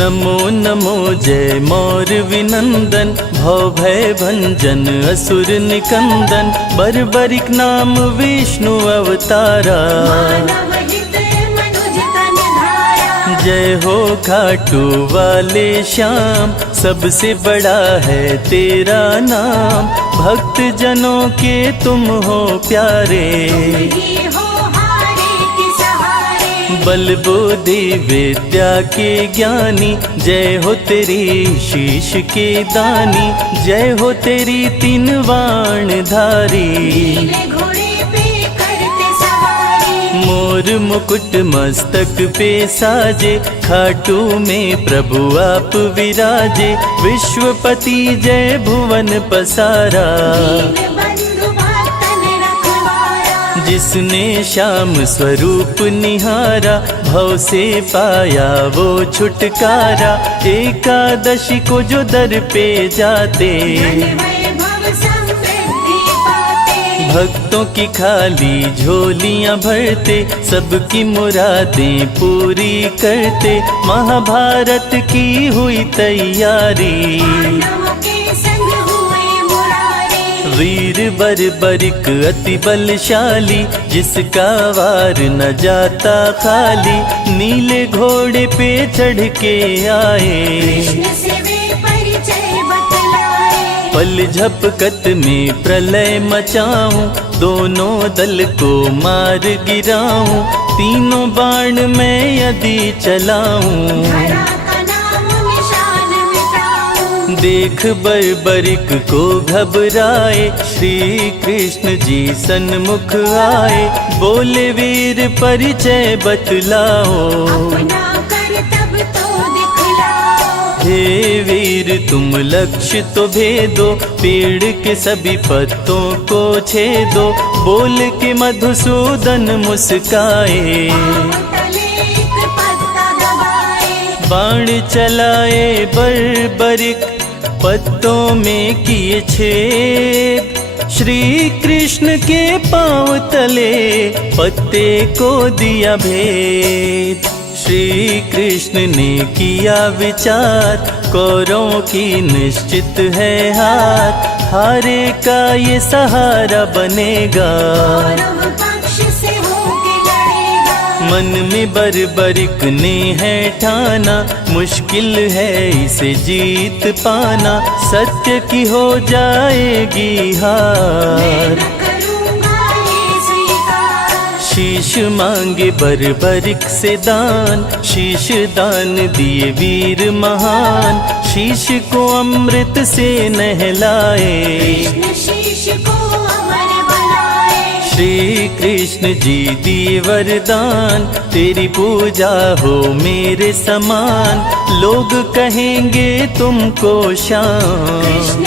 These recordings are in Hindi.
नमो नमो जय मौर विनंदन, भव भय भंजन असुर निकंदन, बर्बरिक नाम विष्णु अवतारा। जय हो खाटू वाले श्याम, सबसे बड़ा है तेरा नाम, भक्त जनों के तुम हो प्यारे। बल बुद्धि विद्या के ज्ञानी, जय हो तेरी शीश के दानी, जय हो तेरी तीन वाण धारी। मोर मुकुट मस्तक पे साजे, खाटू में प्रभु आप विराजे, विश्वपति जय भुवन पसारा। जिसने श्याम स्वरूप निहारा, भव से पाया वो छुटकारा, एकादशी को जो दर पे जाते, भक्तों की खाली झोलियां भरते, सबकी मुरादें पूरी करते, महाभारत की हुई तैयारी। वीर बर्बरिक अति बलशाली, जिसका वार न जाता खाली, नीले घोड़े पे चढ़ के आए, पल झपकत में प्रलय मचाऊं, दोनों दल को मार गिराऊं, तीनों बाण मैं यदि चलाऊं। देख बर्बरिक को घबराए, श्री कृष्ण जी सन्मुख आए, बोले वीर परिचय बतलाओ। हे वीर तुम लक्ष्य तो भेदो, पेड़ के सभी पत्तों को छेदो, बोल के मधुसूदन मुस्काए, बाण चलाए बर्बरिक, पत्तों में किए छेद, श्री कृष्ण के पांव तले पत्ते को दिया भेद। श्री कृष्ण ने किया विचार, कौरवों की निश्चित है हार, हारे का ये सहारा बनेगा। मन में बर्बरिक ने है ठाना, मुश्किल है इसे जीत पाना, सत्य की हो जाएगी हार। शीश मांगे बर्बरिक से दान, शीश दान दिए वीर महान, शीश को अमृत से नहलाए, श्री कृष्ण जी दिए वरदान, तेरी पूजा हो मेरे समान, लोग कहेंगे तुमको शान।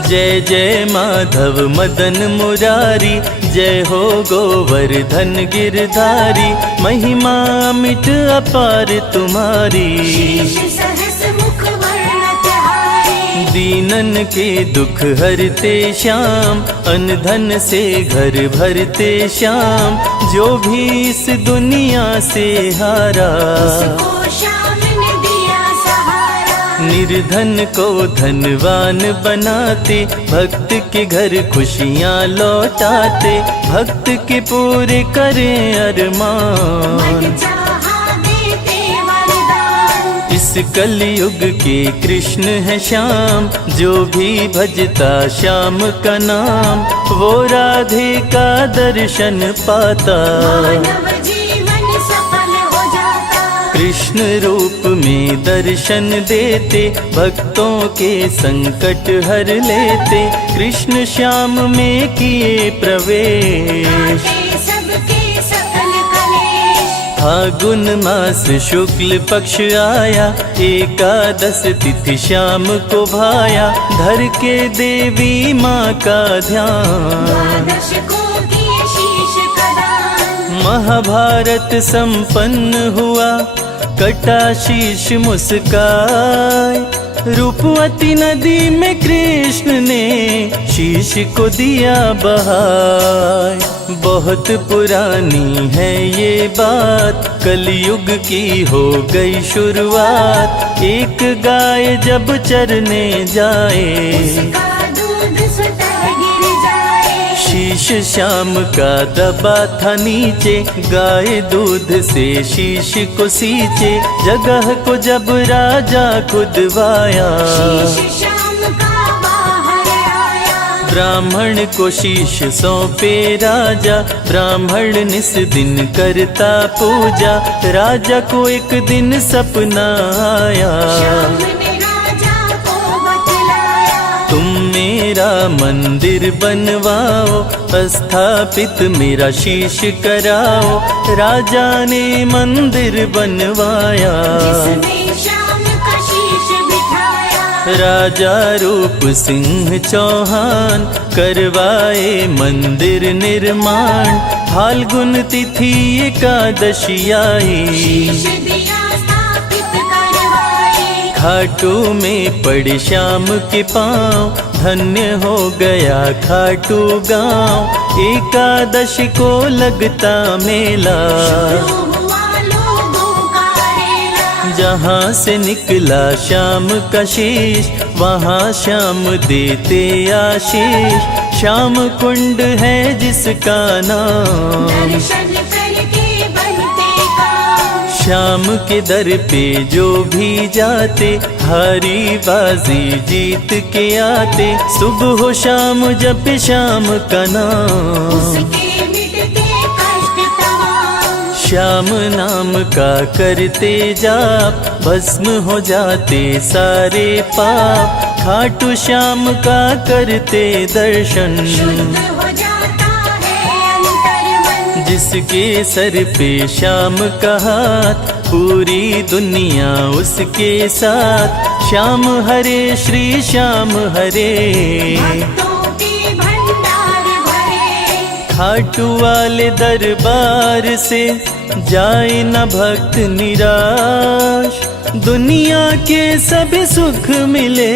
जय जय माधव मदन मुरारी, जय हो गोवर्धन गिरधारी, महिमा मिट अपार तुम्हारी। दीनन के दुख हरते श्याम, अनधन से घर भरते श्याम, जो भी इस दुनिया से हारा, निर्धन को धनवान बनाते, भक्त के घर खुशियाँ लौटाते, भक्त के पूरे करें अरमान। इस कलयुग के कृष्ण है श्याम, जो भी भजता श्याम का नाम, वो राधे का दर्शन पाता। कृष्ण रूप में दर्शन देते, भक्तों के संकट हर लेते, कृष्ण श्याम में किए प्रवेश। फागुन मास शुक्ल पक्ष आया, एकादश तिथि श्याम को भाया, धर के देवी माँ का ध्यान। महाभारत संपन्न हुआ, कटा शीश मुस्काए, रूपवती नदी में कृष्ण ने शीश को दिया बहाए। बहुत पुरानी है ये बात, कलयुग की हो गई शुरुआत। एक गाय जब चरने जाए, उसका दूध स्वतः गिर जाए। शीश श्याम का दबा था नीचे, गाय दूध से शीश को सींचे। जगह को जब राजा खुदवाया, शीश श्याम का बाहर आया। ब्राह्मण को शीश सौंपे राजा, ब्राह्मण निस दिन करता पूजा। राजा को एक दिन सपना आया, श्याम ने राजा को बतलाया। तुम मेरा मंदिर बनवाओ, स्थापित मेरा शीश कराओ। राजा ने मंदिर बनवाया, जिसमें श्याम का शीश बिठाया। राजा रूप सिंह चौहान करवाए मंदिर निर्माण। फाल्गुन तिथि एकादशी आई, शीश दिया स्थापित करवाए। खाटू में पड़े श्याम के पाँव, धन्य हो गया खाटू गांव। एकादशी को लगता मेला, हुआ लोगों का रेला। जहाँ से निकला श्याम का शीश, वहाँ श्याम देते आशीष। श्याम कुंड है जिसका नाम, दर्शन करके बनते काम। श्याम के दर पे जो भी जाते, हारी बाजी जीत के आते। सुबह हो शाम जब श्याम का नाम, उसके मिटते कष्ट तमाम। श्याम नाम का करते जाप, भस्म हो जाते सारे पाप। खाटू श्याम का करते दर्शन, शुद्ध हो जाता है अंतर्मन। जिसके सर पे श्याम का हाथ, पूरी दुनिया उसके साथ। श्याम हरे श्री श्याम हरे, भक्तों के भंडार भरे। खाटू वाले दरबार से जाए न भक्त निराश। दुनिया के सभी सुख मिले,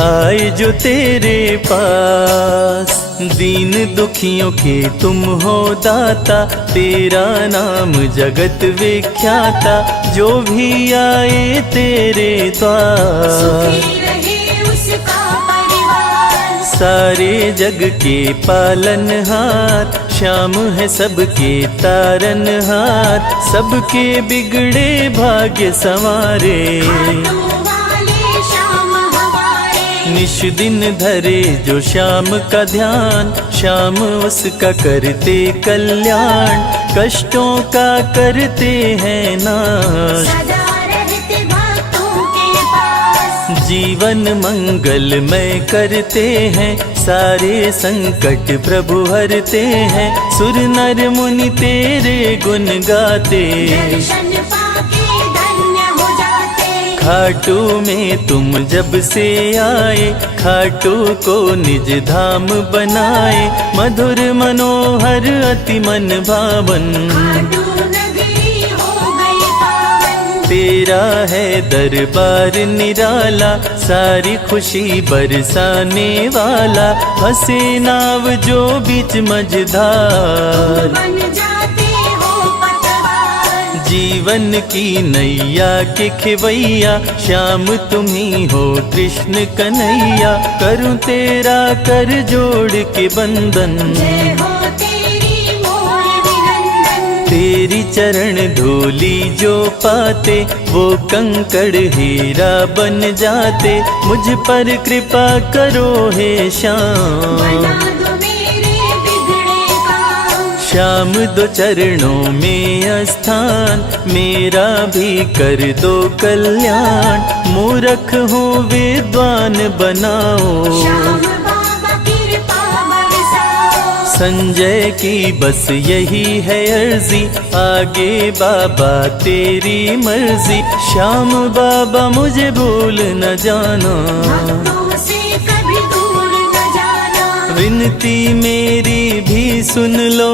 आए जो तेरे पास। दीन दुखियों के तुम हो दाता, तेरा नाम जगत विख्याता। जो भी आए तेरे द्वार, सुखी रहे उसका परिवार। सारे जग के पालनहार। श्याम है सबके तारनहार, सबके बिगड़े भाग्य संवारे। खाटू वाले श्याम हमारे। निश दिन धरे जो श्याम का ध्यान, श्याम उसका करते कल्याण। कष्टों का करते हैं नाश, सदा रहते भक्तों के पास। जीवन मंगलमय करते हैं। सारे संकट प्रभु हरते हैं। सुर नर मुनि तेरे गुण गाते, दर्शन पाके धन्य हो जाते। खाटू में तुम जब से आए, खाटू को निज धाम बनाए। मधुर मनोहर अति मन भावन, खाटू नगरी हो गई पावन। तेरा है दरबार निराला। सारी खुशी बरसाने वाला, हंसे नाव जो बीच मझधार। बन जाते हो पतवार। जीवन की नैया के खेवैया, श्याम तुम ही हो कृष्ण कन्हैया। करूं तेरा कर जोड़ के बंधन, जय हो तेरी मोर विनंदन। तेरी चरण धूली जो पाते, वो कंकड़ हीरा बन जाते। मुझ पर कृपा करो हे श्याम, बना दो मेरे बिगड़े काम। श्याम दो चरणों में स्थान, मेरा भी कर दो कल्याण। मूर्ख हूँ विद्वान बनाओ, श्याम बाबा कृपा बरसाओ। संजय की बस यही है अर्जी, आगे बाबा तेरी मर्जी। श्याम बाबा मुझे भूल न जाना, भक्तों से कभी दूर न जाना। विनती मेरी भी सुन लो,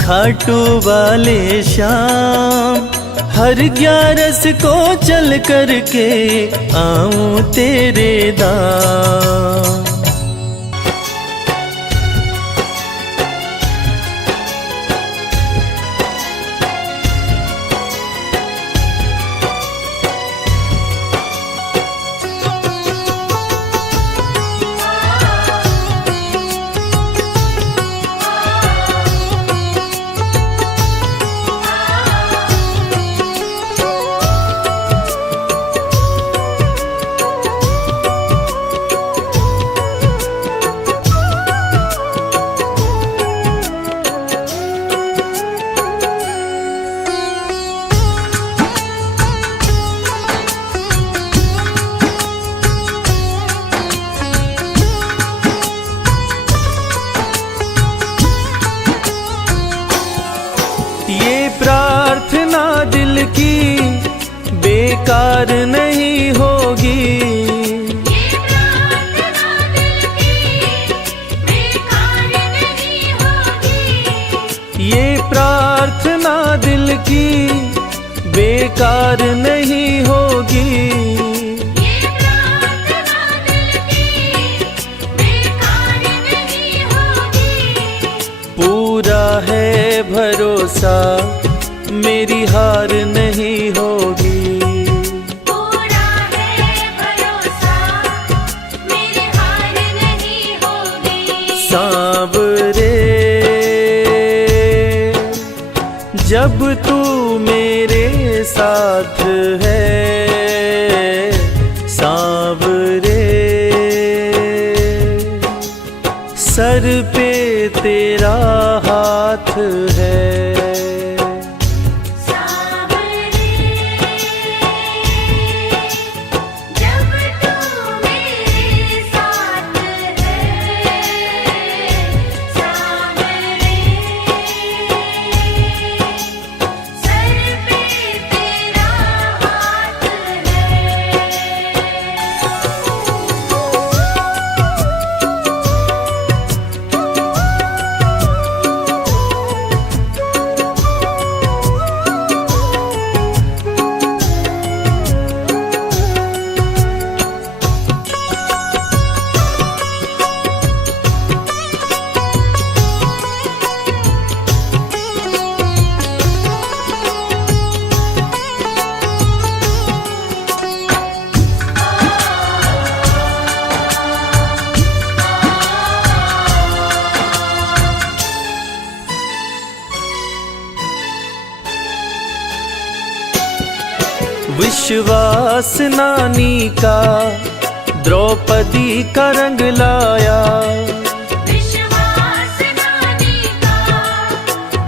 खाटू वाले श्याम। हर ग्यारस को चल करके आऊं तेरे धाम। ये प्रार्थना दिल की बेकार नहीं होगी, ये प्रार्थना दिल की बेकार नहीं होगी। ये प्रार्थना दिल की बेकार नहीं होगी। ये प्रार्थना दिल की बेकार नहीं होगी। पूरा है भरोसा मेरी हार नहीं होगी। पूरा है भरोसा मेरी हार नहीं होगी। सांवरे जब तू मेरे साथ है, सांवरे सर पे तेरा हाथ है। सांवरे जब तू मेरे साथ है, सांवरे सर पे तेरा हाथ है। विश्वास नानी का द्रौपदी का रंग लाया, विश्वास नानी का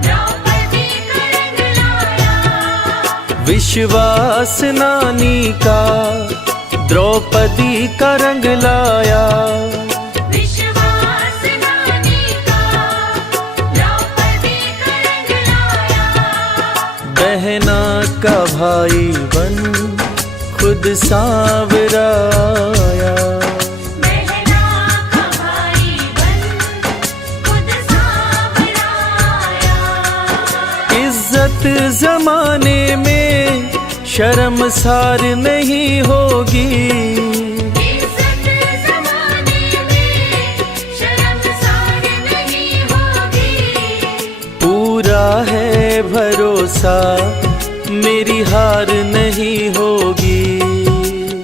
द्रौपदी का रंग लाया। विश्वास नानी का द्रौपदी का रंग लाया। विश्वास नानी का द्रौपदी का रंग लाया। बहना का भाई बन खुद सांवरा आया। बहना का भाई बन खुद सांवरा आया। इज्जत जमाने में शर्मसार नहीं होगी। इज्जत ज़माने में शर्मसार नहीं होगी। पूरा है भरोसा मेरी हार नहीं होगी।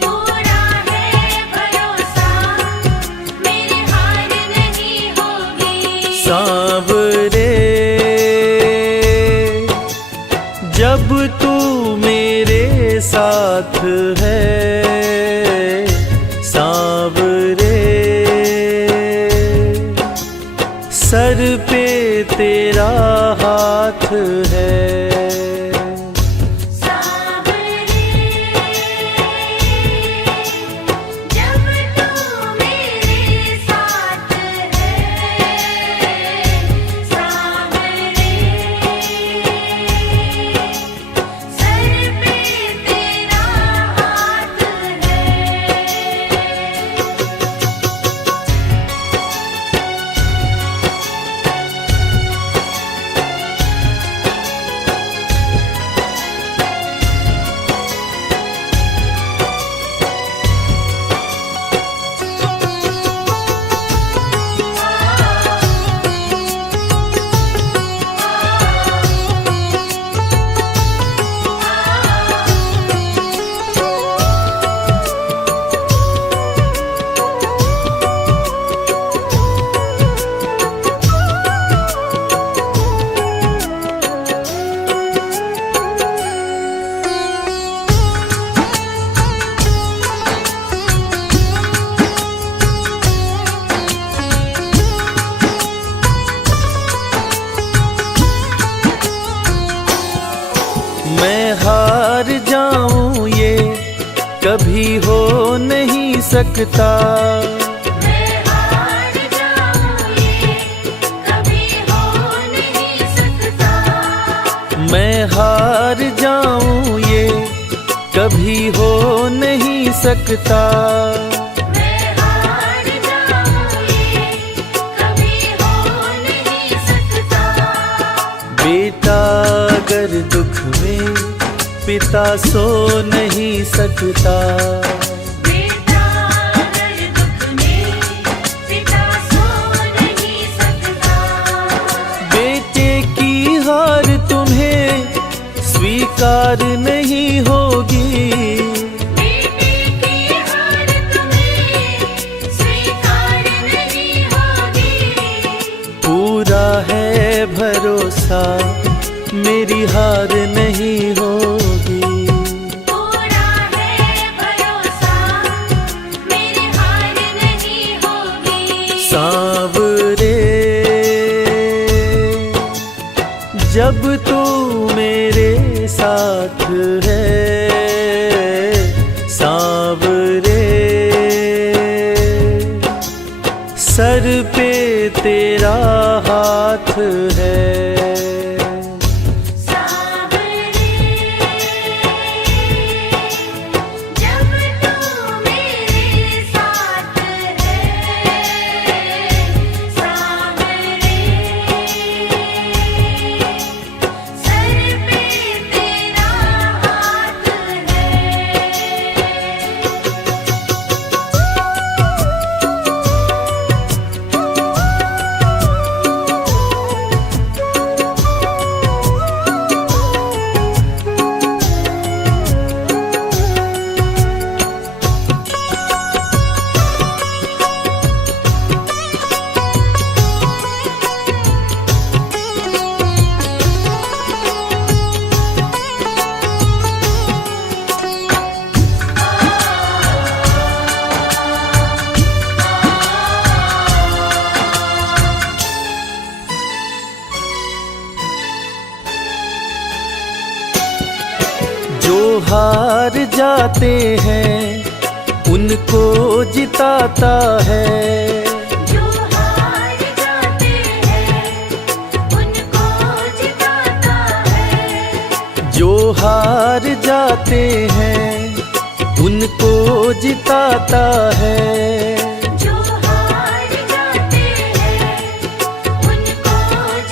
पूरा है भरोसा मेरी हार नहीं होगी। सांवरे जब तू मेरे साथ है, सांवरे सर पे तेरा हाथ है। सांवरे जब तू मेरे साथ है, सांवरे सर पे तेरा हाथ है। कभी हो नहीं सकता। मैं हार जाऊं ये कभी हो नहीं सकता। मैं हार जाऊं ये कभी हो नहीं सकता। मैं हार जाऊं ये कभी हो नहीं सकता। बेटा अगर दुख में पिता सो नहीं सकता। बेटा अगर दुख में पिता सो नहीं सकता। बेटे की हार तुम्हें स्वीकार नहीं होगी। बेटे की हार तुम्हें स्वीकार नहीं होगी। पूरा है भरोसा मेरी हार नहीं होगी। पूरा है भरोसा मेरी हार नहीं होगी। सांवरे जब तू मेरे साथ है, सांवरे सर पे तेरा हाथ है। जब तू मेरे साथ है, सांवरे सर पे तेरा हाथ है। जो हार जाते हैं उनको जिताता है। जो हार जाते हैं उनको जिताता है। जो हार जाते हैं उनको जिताता है। जो हार जाते हैं उनको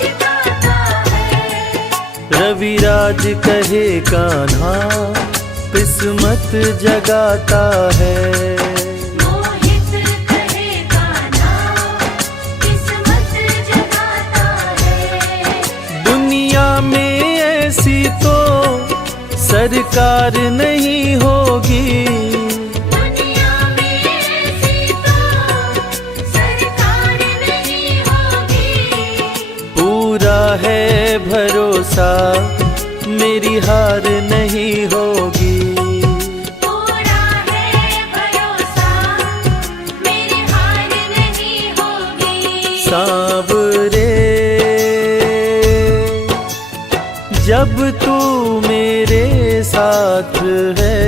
जिताता है। रविराज कहे कान्हा किस्मत जगाता है। मोहित कहे कान्हा किस्मत जगाता है। दुनिया में ऐसी तो सरकार नहीं होगी। दुनिया में ऐसी तो सरकार नहीं होगी। पूरा है भरोसा मेरी हार नहीं होगी। पूरा है भरोसा मेरी हार नहीं होगी। सांवरे जब तू मेरे साथ है,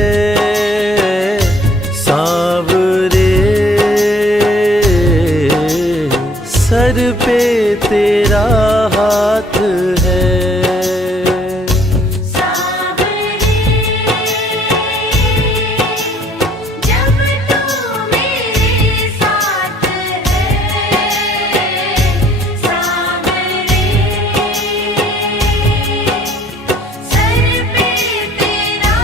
सांवरे सर पे तेरा हाथ है। जब तू मेरे साथ है, सांवरे सर पे तेरा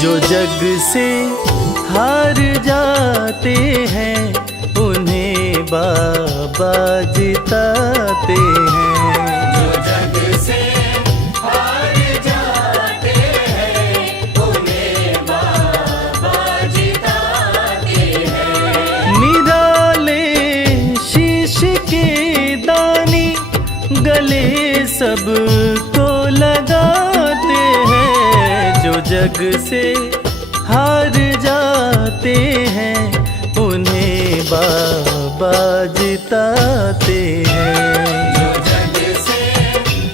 जो जग से हार जाते हैं उन्हें बाबा जिताते हैं। जो जग से हार जाते हैं उन्हें बाबा जिताते हैं। निराले शीश के दानी गले सबको लगाते हैं। जो जग से हार जाते हैं उन्हें बाबा जिताते हैं। जो जग से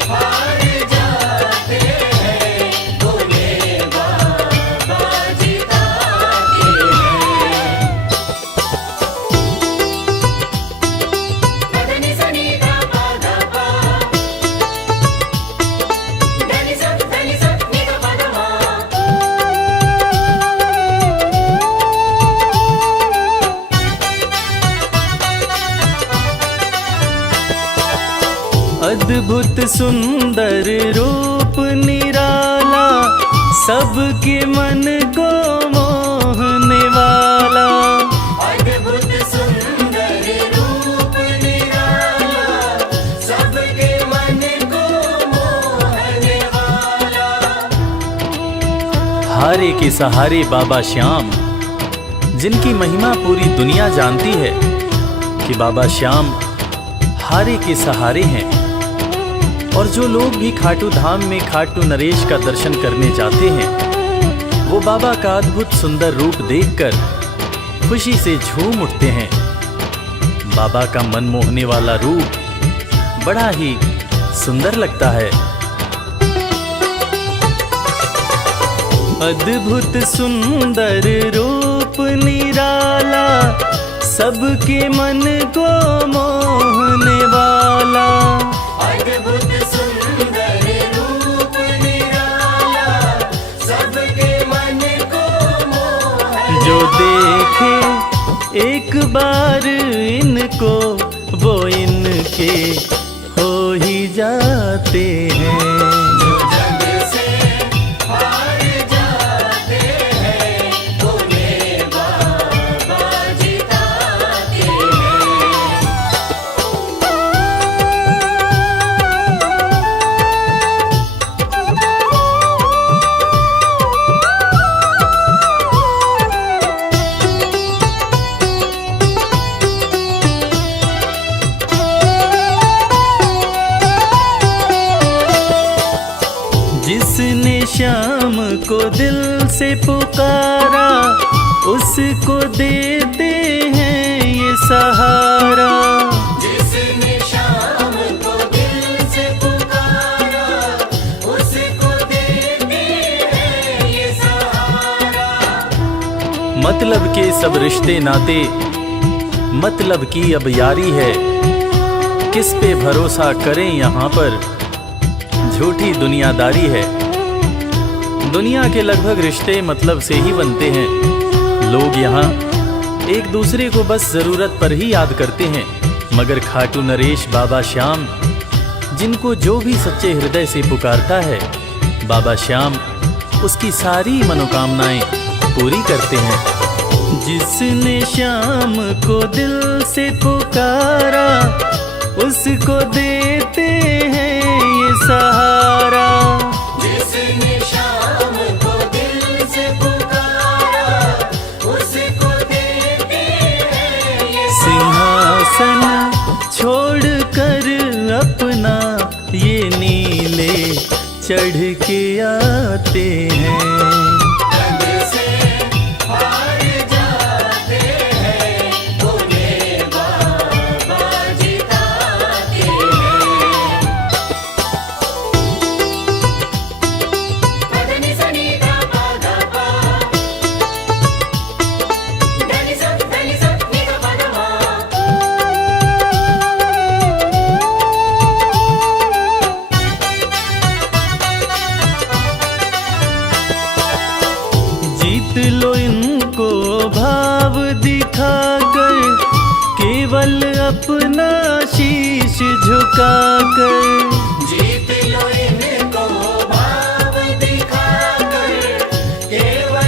हार जाते हैं उन्हें बाबा जिताते हैं। पदनि सनि धा पा धा पा, धनि सा नि धा पा धा मा। अद्भुत सुंदर रूप निराला सबके मन को मोहने वाला। अद्भुत सुंदर रूप निराला सबके मन को मोहने वाला। हारे के सहारे बाबा श्याम, जिनकी महिमा पूरी दुनिया जानती है कि बाबा श्याम हारे के सहारे हैं। और जो लोग भी खाटू धाम में खाटू नरेश का दर्शन करने जाते हैं वो बाबा का अद्भुत सुंदर रूप देखकर खुशी से झूम उठते हैं। बाबा का मन मोहने वाला रूप बड़ा ही सुंदर लगता है। अद्भुत सुंदर रूप निराला सबके मन को मोहने वाला। अद्भुत सुंदर रूप निराला सबके मन को मोहने। जो देखे एक बार इनको वो इनके हो ही जाते हैं। जो जग से हार जाते हैं उन्हें बाबा जिताते हैं। जिसने श्याम को दिल से पुकारा उसको देते हैं ये सहारा। जिसने शाम को दिल से पुकारा उसको देते हैं ये सहारा। मतलब के सब रिश्ते नाते मतलब की अब यारी है। किस पे भरोसा करें यहाँ पर झूठी दुनियादारी है। दुनिया के लगभग रिश्ते मतलब से ही बनते हैं। लोग यहाँ एक दूसरे को बस जरूरत पर ही याद करते हैं, मगर खाटू नरेश बाबा श्याम जिनको जो भी सच्चे हृदय से पुकारता है बाबा श्याम उसकी सारी मनोकामनाएं पूरी करते हैं। जिसने श्याम को दिल से पुकारा उसको देते हैं ये सहारा। जिसने शाम को दिल से पुकारा उसको देते हैं ये सिंहासन छोड़कर अपना ये नीले चढ़ के आते हैं। जग से हार जाते हैं उन्हें बाबा जिताते हैं। पदनि सनि धा पा धा पा, धनि सा नि धा पा धा मा। जीत लो इनको भाव दिखाकर केवल अपना शीश झुकाकर। जीत लो इनको भाव दिखाकर केवल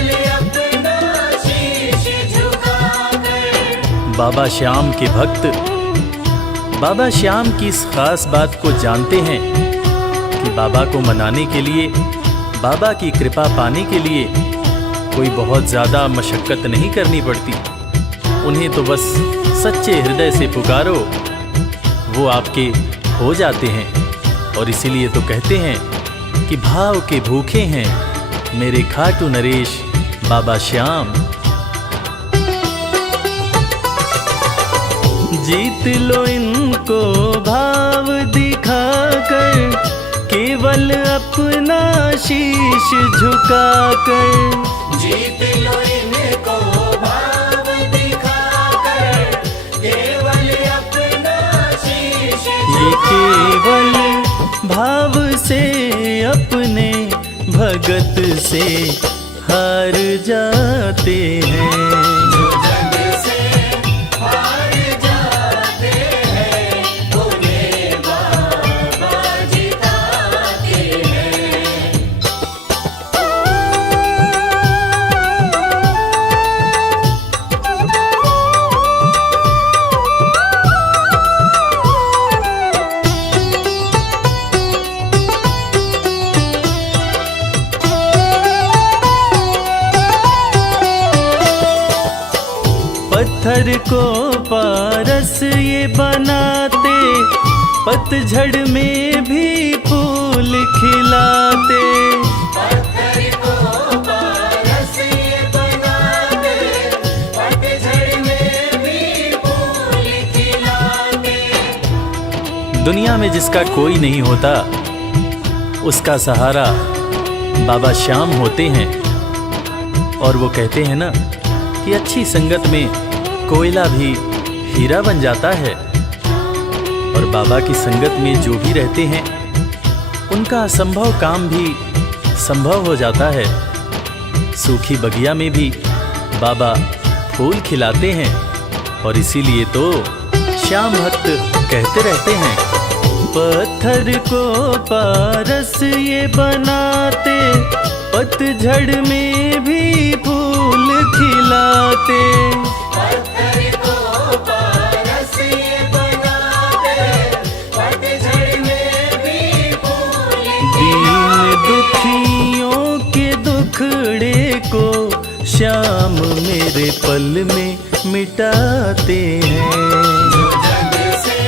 बाबा श्याम के भक्त बाबा श्याम की इस खास बात को जानते हैं कि बाबा को मनाने के लिए, बाबा की कृपा पाने के लिए कोई बहुत ज़्यादा मशक्क़त नहीं करनी पड़ती। उन्हें तो बस सच्चे हृदय से पुकारो, वो आपके हो जाते हैं। और इसीलिए तो कहते हैं कि भाव के भूखे हैं मेरे खाटू नरेश बाबा श्याम। जीत लो इनको भाव दिखाकर, केवल अपना शीश झुकाकर। जीत लो इनको भाव दिखाकर, केवल अपना शीश ये केवल भाव से अपने भगत से हार जाते हैं। जो जग से हार जाते हैं, उन्हें बाबा जिताते हैं। पत्थर को पारस ये बनाते, पतझड़ में भी फूल खिलाते। पत्थर को पारस ये बनाते, पतझड़ में भी फूल खिलाते। दुनिया में जिसका कोई नहीं होता, उसका सहारा बाबा श्याम होते हैं। और वो कहते हैं ना कि अच्छी संगत में कोयला भी हीरा बन जाता है। और बाबा की संगत में जो भी रहते हैं, उनका असंभव काम भी संभव हो जाता है। सूखी बगिया में भी बाबा फूल खिलाते हैं। और इसीलिए तो श्याम भक्त कहते रहते हैं, पत्थर को पारस ये बनाते, पतझड़ में भी फूल खिलाते। पत्थर को पारस ये बनाते, पतझड़ में भी फूल दीन दुखियों के दुखड़े को श्याम मेरे पल में मिटाते हैं। जो जग से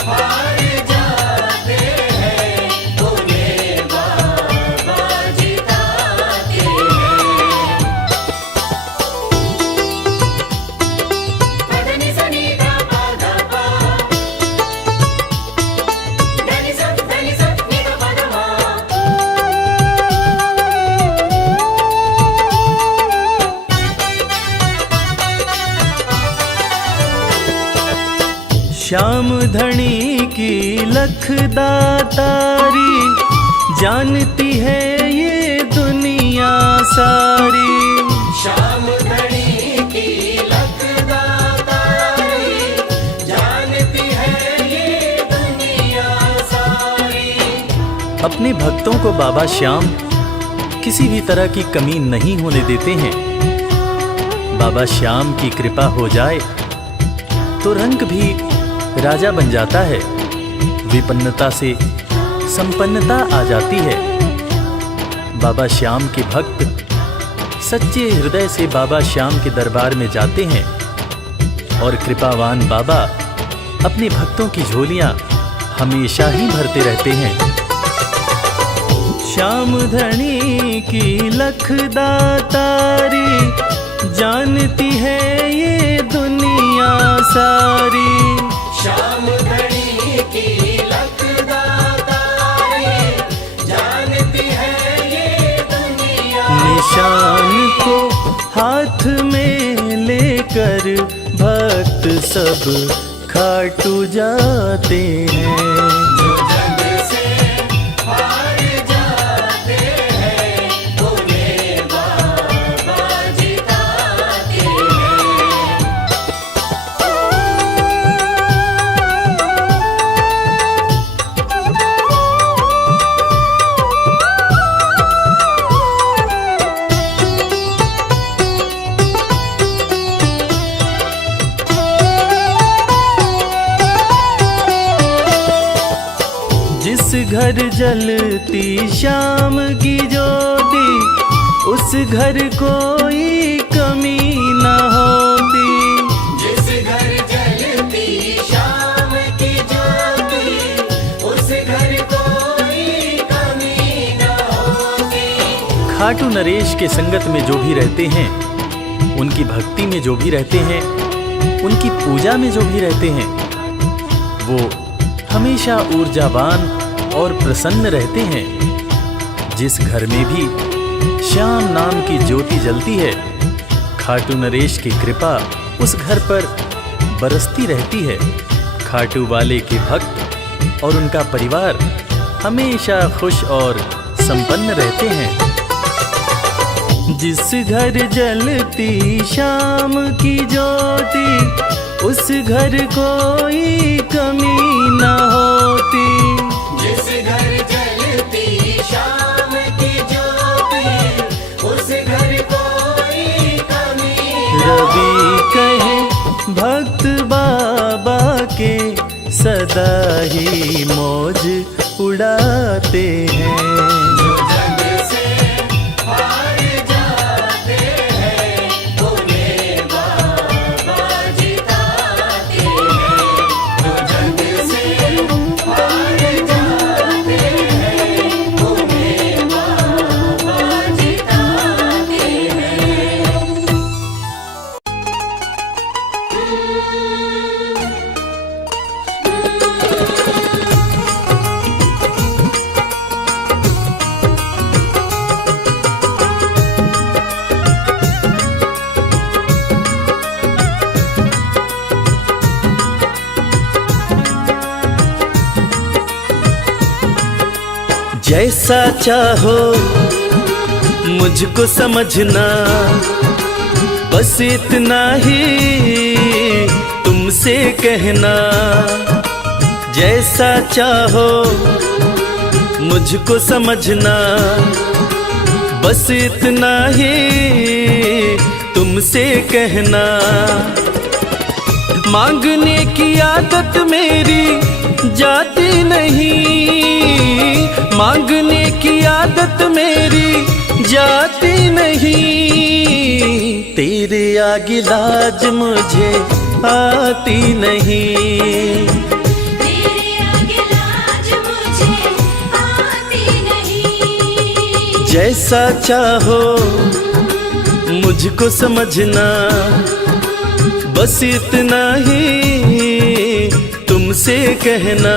हार जाते हैं, उन्हें बाबा जिताते हैं। पदनि सनि धा पा धा पा, धनि सा नि धा पा धा मा। श्याम धनी की लख दातारी, जानती है ये दुनिया सारी। श्याम धनी की लख दातारी, जानती है ये दुनिया सारी। अपने भक्तों को बाबा श्याम किसी भी तरह की कमी नहीं होने देते हैं। बाबा श्याम की कृपा हो जाए तो रंग भी राजा बन जाता है, विपन्नता से संपन्नता आ जाती है। बाबा श्याम के भक्त सच्चे हृदय से बाबा श्याम के दरबार में जाते हैं। और कृपावान बाबा अपने भक्तों की झोलियां हमेशा ही भरते रहते हैं। श्याम धनी की लख दातारी, जानती है ये दुनिया सारी। श्याम धनी की लख दातारी, जानती है ये दुनिया। निशान को हाथ में लेकर भक्त सब खाटू जाते हैं। जो जग से हार जाते हैं, उन्हें बाबा जिताते हैं। घर जलती शाम की ज्योति, उस घर कोई कमी न होती। जिस घर जलती शाम की ज्योति, उस घर कोई कमी न होती। खाटू नरेश के संगत में जो भी रहते हैं, उनकी भक्ति में जो भी रहते हैं, उनकी पूजा में जो भी रहते हैं, वो हमेशा ऊर्जावान और प्रसन्न रहते हैं। जिस घर में भी श्याम नाम की ज्योति जलती है, खाटू नरेश की कृपा उस घर पर बरसती रहती है। खाटू वाले के भक्त और उनका परिवार हमेशा खुश और संपन्न रहते हैं। जिस घर जलती शाम की ज्योति, उस घर कोई कमी न होती। जिस घर जलती शाम की ज्योति, उस घर कोई कमी न रवि कहे भक्त बाबा के, सदा ही मौज उड़ाते हैं। जो जग से हार जाते हैं, उन्हें बाबा जिताते हैं। जो जग से हार जाते हैं, उन्हें बाबा जिताते हैं। जैसा चाहो मुझको समझना, बस इतना ही तुमसे कहना। जैसा चाहो मुझको समझना, बस इतना ही तुमसे कहना। मांगने की आदत मेरी जाती नहीं, मांगने की आदत मेरी जाती नहीं। तेरे आगे लाज मुझे आती नहीं। तेरे आगे लाज मुझे आती नहीं। जैसा चाहो मुझको समझना, बस इतना ही तुमसे कहना।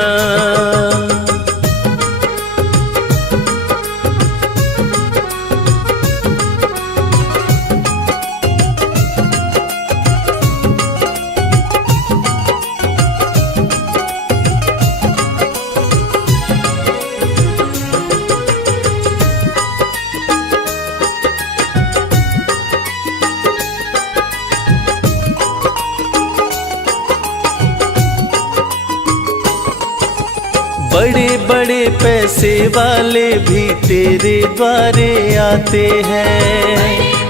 बड़े बड़े पैसे वाले भी तेरे द्वारे आते हैं।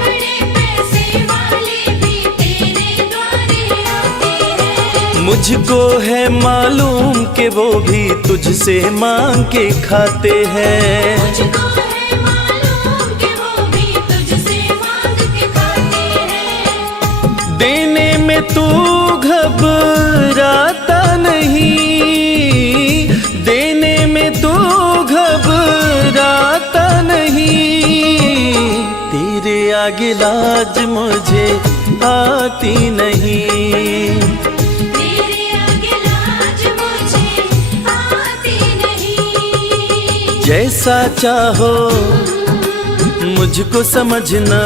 बड़े पैसे वाले भी तेरे द्वारे आते हैं। मुझको है मालूम कि वो भी तुझसे मांग के खाते हैं। मुझको है मालूम कि वो भी तुझसे मांग के खाते हैं। देने में तू घबराता नहीं, देने में तू घबराता नहीं। तेरे आगे लाज मुझे आती नहीं। तेरे आगे लाज मुझे आती नहीं। जैसा चाहो मुझको समझना,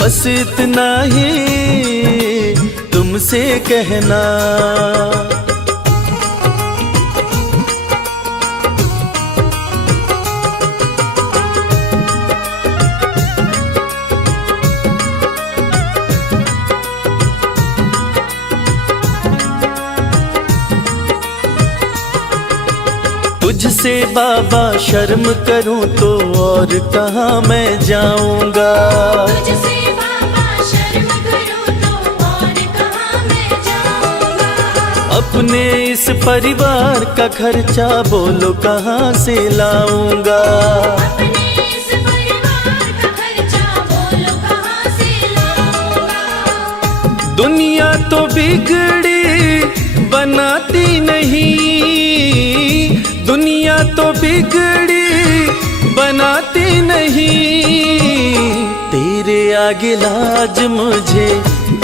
बस इतना ही तुमसे कहना। तुझसे बाबा शर्म करूं तो और कहाँ मैं जाऊंगा। तुझसे बाबा शर्म करूं तो और कहाँ मैं जाऊंगा। अपने इस परिवार का खर्चा बोलो कहाँ से लाऊंगा। अपने इस परिवार का खर्चा बोलो कहाँ से लाऊंगा। दुनिया तो बिगड़ी बनाती नहीं, दुनिया तो बिगड़ी बनाती नहीं, तेरे आगे लाज मुझे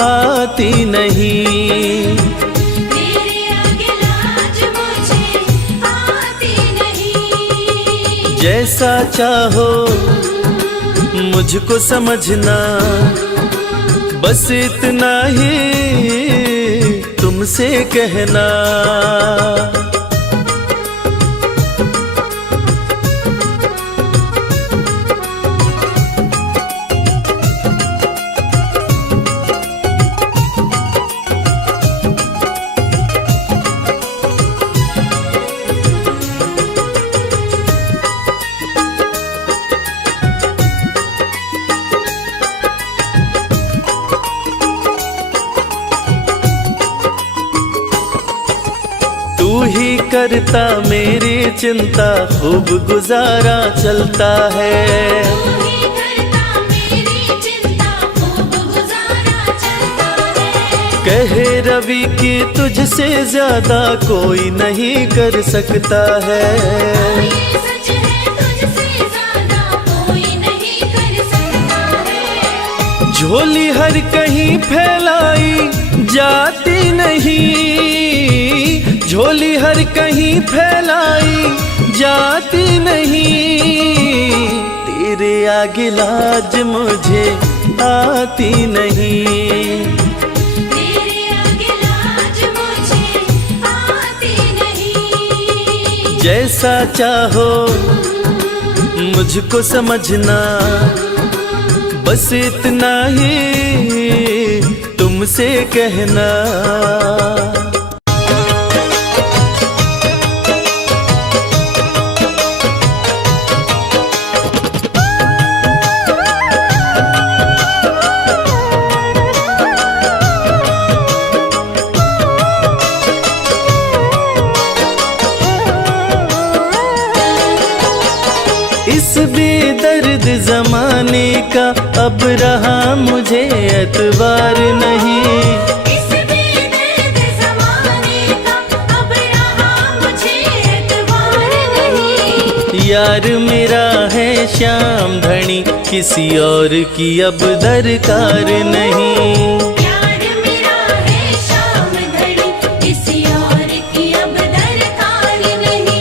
आती नहीं। तेरे आगे लाज मुझे आती नहीं। जैसा चाहो मुझको समझना, बस इतना ही तुमसे कहना। तू ही करता मेरी चिंता, खूब गुजारा चलता है। तू ही करता मेरी चिंता, खूब गुजारा चलता है। कहे रवि कि तुझसे ज्यादा कोई नहीं कर सकता है। ये सच है, तुझसे ज्यादा कोई नहीं कर सकता है। झोली हर कहीं फैलाई जाती नहीं, झोली हर कहीं फैलाई जाती नहीं, तेरे आगे लाज मुझे आती नहीं। तेरे आगे लाज मुझे आती नहीं। जैसा चाहो मुझको समझना, बस इतना ही तुमसे कहना। इस बेदर्द जमाने का अब रहा मुझे एतबार नहीं। इस बेदर्द ज़माने का अब रहा मुझे एतबार नहीं। यार मेरा है श्याम धनी, किसी और की अब दरकार नहीं। यार मेरा है श्याम धनी, किसी और की अब दरकार नहीं।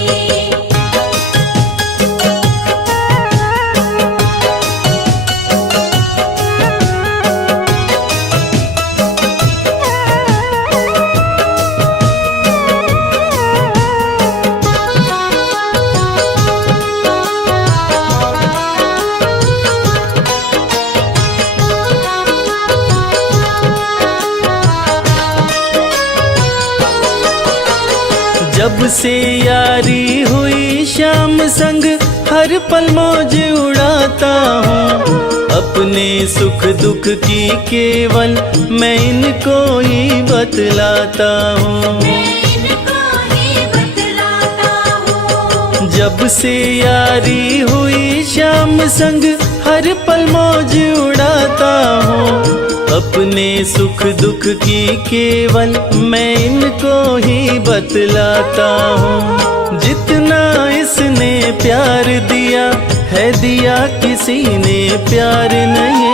जब से यारी हुई श्याम संग, हर पल मौज उड़ाता हूँ। अपने सुख दुख की केवल मैं इनको ही बतलाता हूँ। मैं इनको ही बतलाता हूँ। जब से यारी हुई श्याम संग, हर पल मौज उड़ाता हूँ। अपने सुख दुख की केवल मैं इनको ही बतलाता हूँ। जितना इसने प्यार दिया है, दिया किसी ने प्यार नहीं।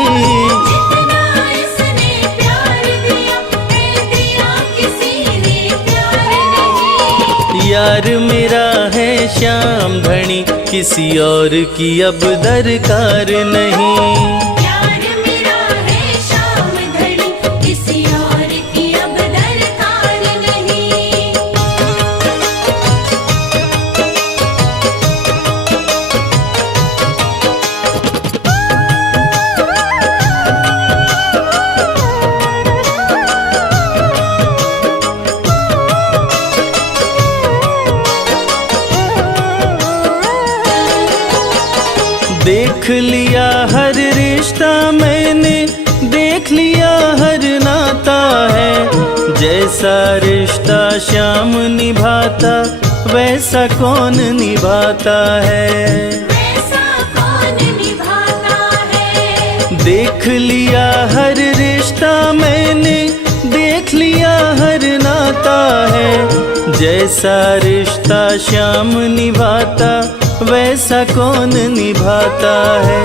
जितना इसने प्यार दिया है, दिया किसी ने प्यार नहीं। यार मेरा है श्याम धनी, किसी और की अब दरकार नहीं। यार मेरा है श्याम धनी, किसी और की अब दरकार नहीं। देख लिया हर रिश्ता मैंने, देख लिया हर नाता है। जैसे जैसा रिश्ता श्याम निभाता वैसा कौन निभाता है, वैसा कौन निभाता है। देख लिया हर रिश्ता मैंने, देख लिया हर नाता है। जैसा रिश्ता श्याम निभाता वैसा कौन निभाता है।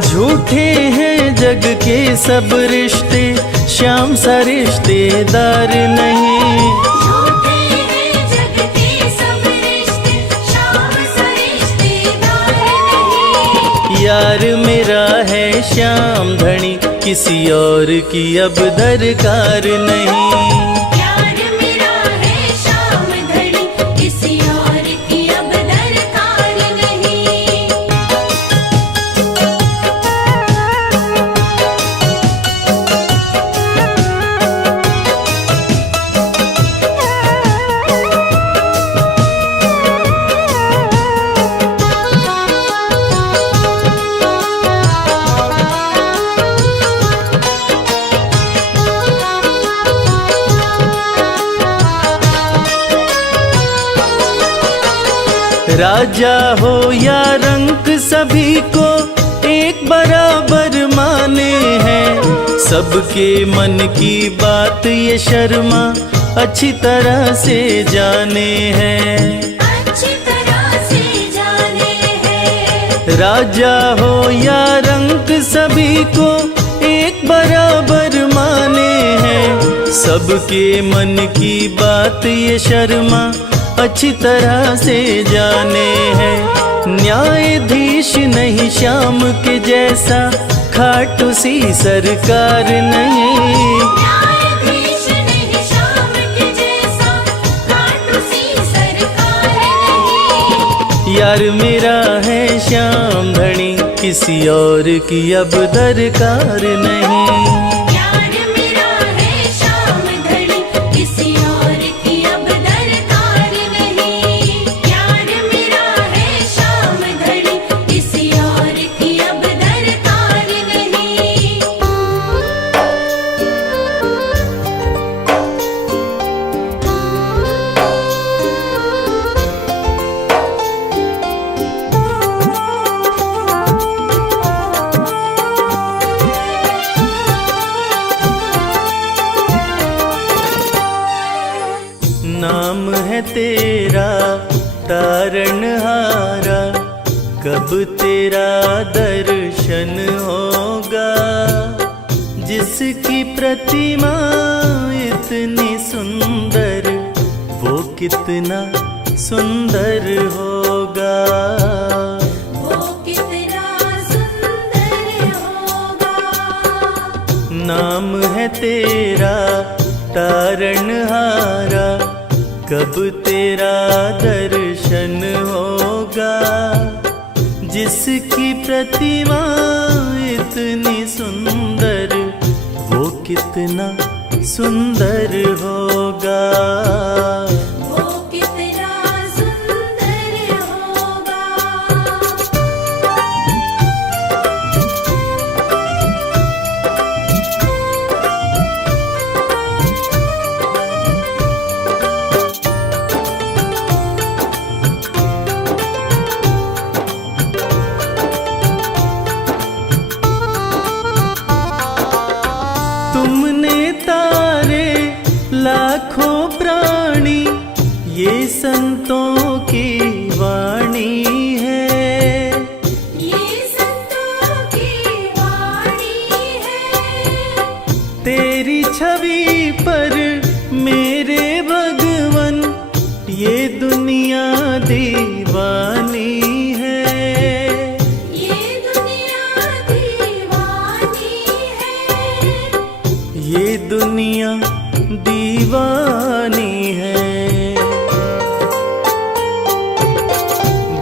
झूठे हैं जग के सब रिश्ते, श्याम सा रिश्तेदार नहीं। झूठे हैं जग के सब रिश्ते, श्याम सा रिश्तेदार नहीं। यार मेरा है श्याम धनी, किसी और की अब दरकार नहीं। यार मेरा है श्याम धनी, किसी और की अब दरकार नहीं। राजा हो या रंक सभी को एक बराबर माने हैं। सबके मन की बात ये शर्मा अच्छी तरह से जाने हैं, अच्छी तरह से जाने हैं। राजा हो या रंक सभी को एक बराबर माने हैं। सबके मन की बात ये शर्मा अच्छी तरह से जाने हैं। न्यायाधीश नहीं श्याम के जैसा, खाटू सी सरकार नहीं। न्यायाधीश नहीं श्याम के जैसा, खाटू सी सरकार नहीं। यार मेरा है श्याम धनी, किसी और की अब दरकार नहीं। यार मेरा है श्याम धनी, किसी और की अब दरकार नहीं। यार मेरा है श्याम धनी, किसी और की अब दरकार नहीं। नाम है तेरा तारणहारा, कब तेरा दर्शन होगा। जिसकी प्रतिमा इतनी सुंदर, वो कितना सुंदर होगा। वो कितना सुंदर होगा। नाम है तेरा तारणहारा, कब तेरा दर्शन होगा। जिसकी प्रतिमा इतनी सुंदर, वो कितना सुंदर होगा। वो कितना सुंदर होगा। तुमने तारे लाखों प्राणी, ये संतों की वाणी है। ये संतों की वाणी है। तेरी छवि पर मेरे भगवन, ये दुनिया दीवानी है। ये दुनिया दीवानी है। ये दुनिया दीवानी है।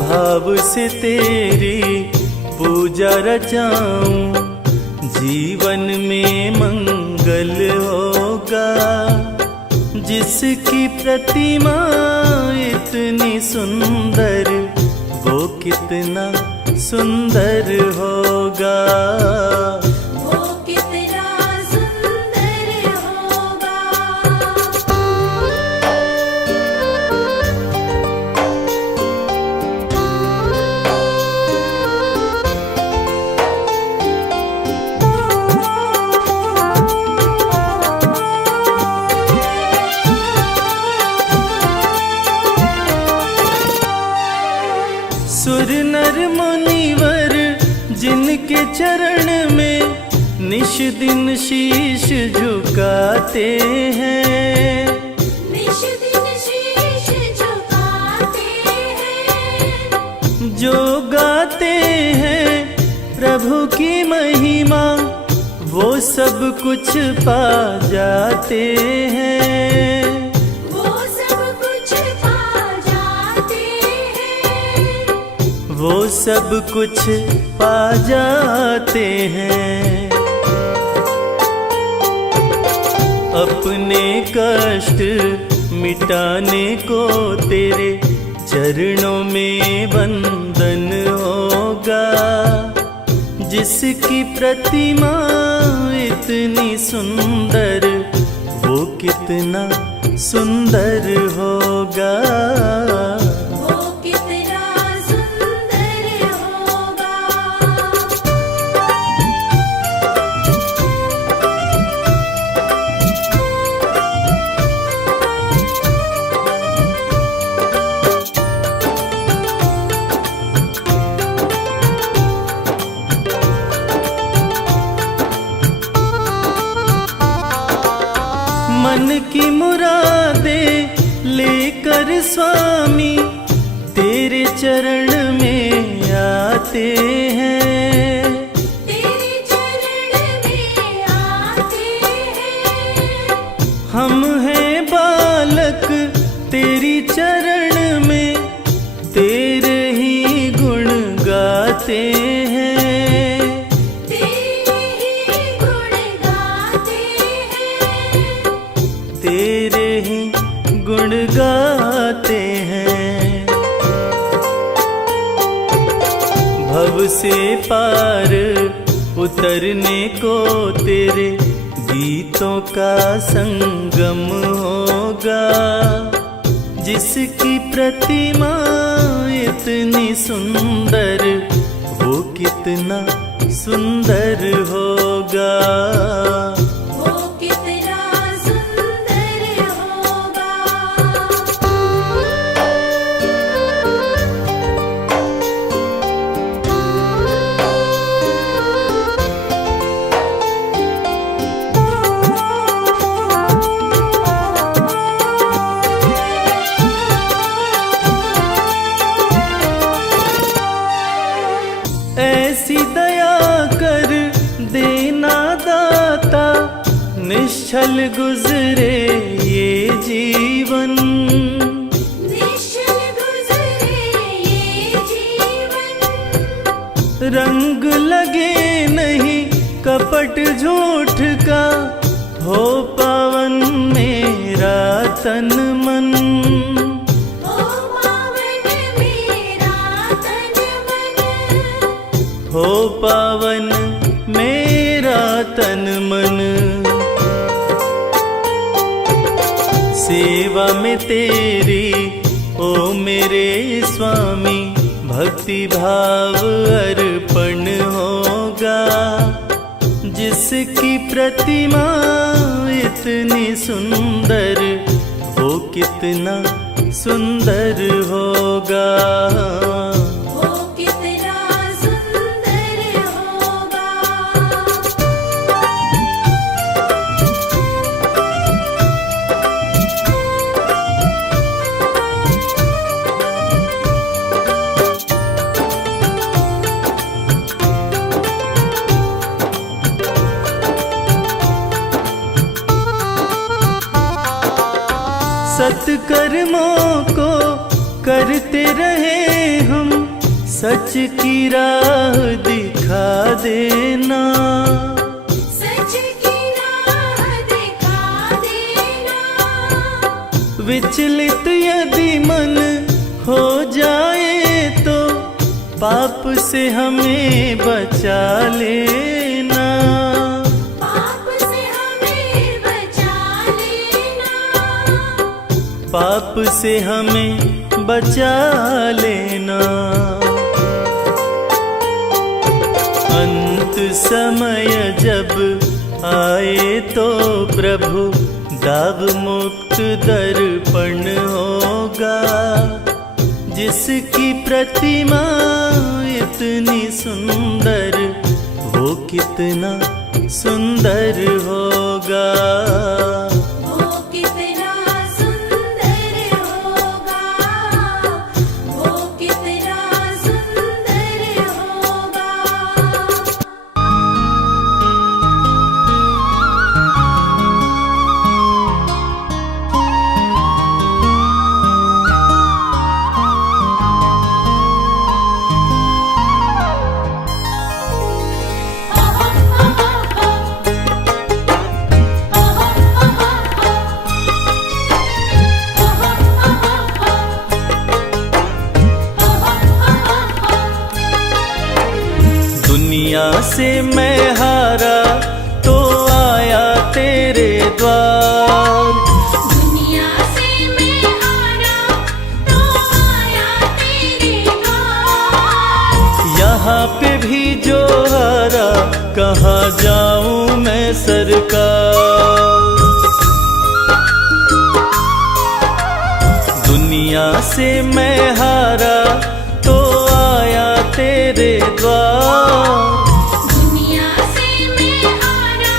भाव से तेरी पूजा रचाऊं, जीवन में मंगल होगा। जिसकी प्रतिमा इतनी सुंदर, वो कितना सुंदर होगा। वो कितना सुंदर होगा। के चरण में निश दिन शीश झुकाते हैं, निश दिन शीश झुकाते हैं। जो गाते हैं प्रभु की महिमा वो सब कुछ पा जाते हैं, वो सब कुछ पा जाते हैं, वो सब कुछ पा जाते हैं। अपने कष्ट मिटाने को तेरे चरणों में वंदन होगा, जिसकी प्रतिमा इतनी सुंदर वो कितना सुंदर होगा, वो कितना सुंदर होगा। मन की मुरादे लेकर स्वामी तेरे चरण में आते हैं, तेरे चरण में आते हैं। हम हैं बालक तेरी चरण में तेरे ही गुण गाते हैं, तेरे ही गुण गाते हैं, तेरे ही गुण गाते हैं। भव से पार उतरने को तेरे गीतों का संगम होगा, जिसकी प्रतिमा इतनी सुंदर वो कितना सुंदर होगा, वो कितना सुंदर होगा। ऐसी दया कर देना दाता निश्चल गुजरे ये जीवन, निश्चल गुजरे ये जीवन, रंग लगे नहीं कपट झूठ का हो पावन मेरा तन मन, ओ पावन मेरा तन मन, हो पावन मेरा तन मन। सेवा में तेरी ओ मेरे स्वामी भक्ति भाव अर्पण होगा, जिसकी प्रतिमा इतनी सुंदर वो कितना सुंदर होगा, वो कितना सुंदर होगा। सत्कर्मों को करते रहे हम, सच की राह दिखा देना, सच की राह दिखा देना, विचलित यदि मन हो जाए तो पाप से हमें बचा लेना, पाप से हमें बचा लेना, पाप से हमें बचा लेना। अंत समय जब आए तो प्रभु दाव मुक्त दर्पण होगा, जिसकी प्रतिमा इतनी सुंदर वो कितना सुंदर होगा, वो कितना सुंदर होगा, वो कितना सुंदर होगा। दुनिया से मैं हारा तो आया तेरे द्वार, दुनिया से मैं हारा तो आया तेरे द्वार। यहाँ पे भी जो हारा कहाँ जाऊं मैं सरकार। दुनिया से मैं हारा तो आया तेरे द्वार, दुनिया से मैं हारा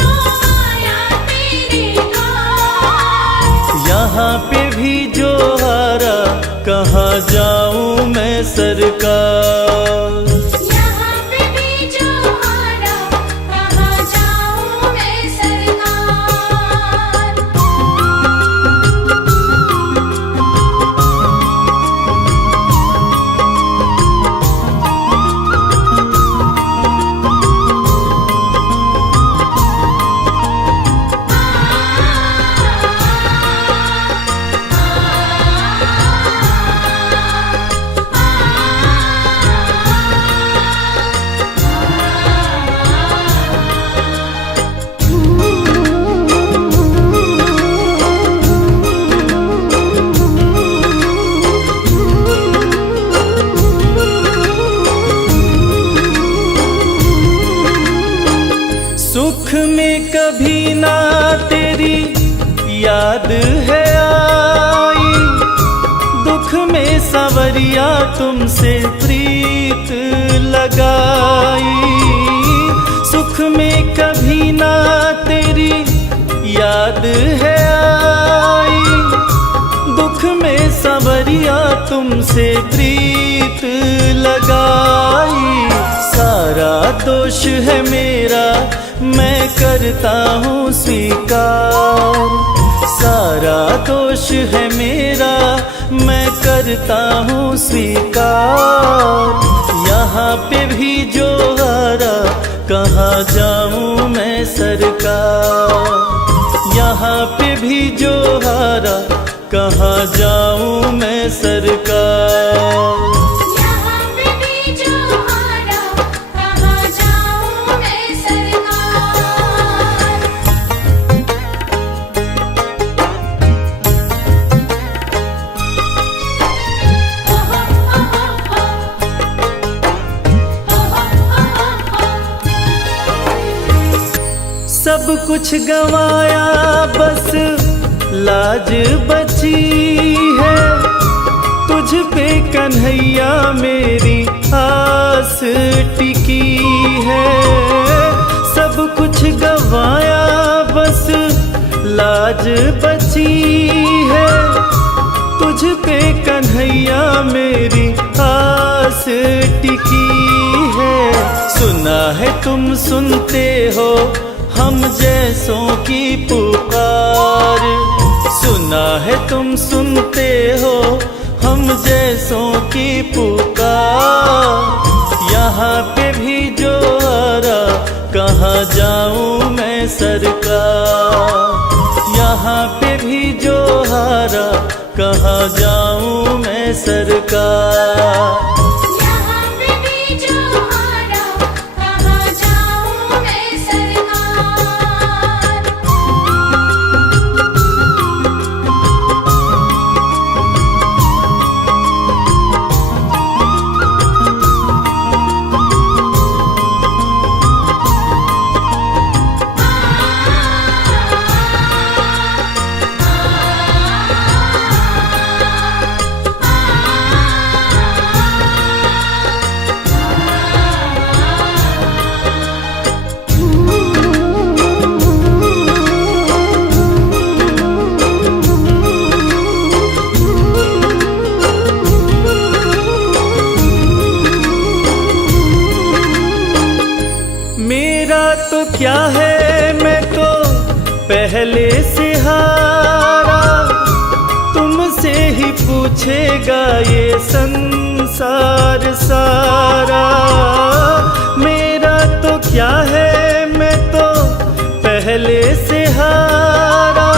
तो आया तेरे द्वार। यहाँ पे भी जो हारा कहाँ जाऊं मैं सरकार। यहाँ पे भी जो हारा कहाँ जाऊँ मैं सरकार। सुख में कभी ना तेरी याद है आई, दुख में सांवरिया तुमसे प्रीत लगाई। सुख में कभी ना तेरी याद है आई, दुख में सांवरिया तुमसे प्रीत लगाई। सारा दोष है मेरा मैं करता हूँ स्वीकार, सारा दोष है मेरा मैं करता हूँ स्वीकार। यहाँ पे भी जो हारा कहाँ जाऊँ मैं सरकार। यहाँ पे भी जो हारा कहाँ जाऊँ मैं सरकार। यहाँ पे भी जो हारा कहाँ जाऊँ मैं सरकार। सब कुछ गंवाया बस लाज बची है, तुझ पे कन्हैया मेरी आस टिकी है। सब कुछ गंवाया बस लाज बची है, तुझ पे कन्हैया मेरी आस टिकी है। सुना है तुम सुनते हो हम जैसों की पुकार, सुना है तुम सुनते हो हम जैसों की पुकार। यहाँ पे भी जो हारा कहाँ जाऊँ मैं सरकार। यहाँ पे भी जो हारा कहाँ जाऊँ मैं सरकार। यहाँ पे भी जो हारा कहाँ जाऊँ मैं सरकार। मेरा तो क्या है, मैं तो पहले से हारा, तुमसे ही पूछेगा ये संसार सारा। मेरा तो क्या है, मैं तो पहले से हारा,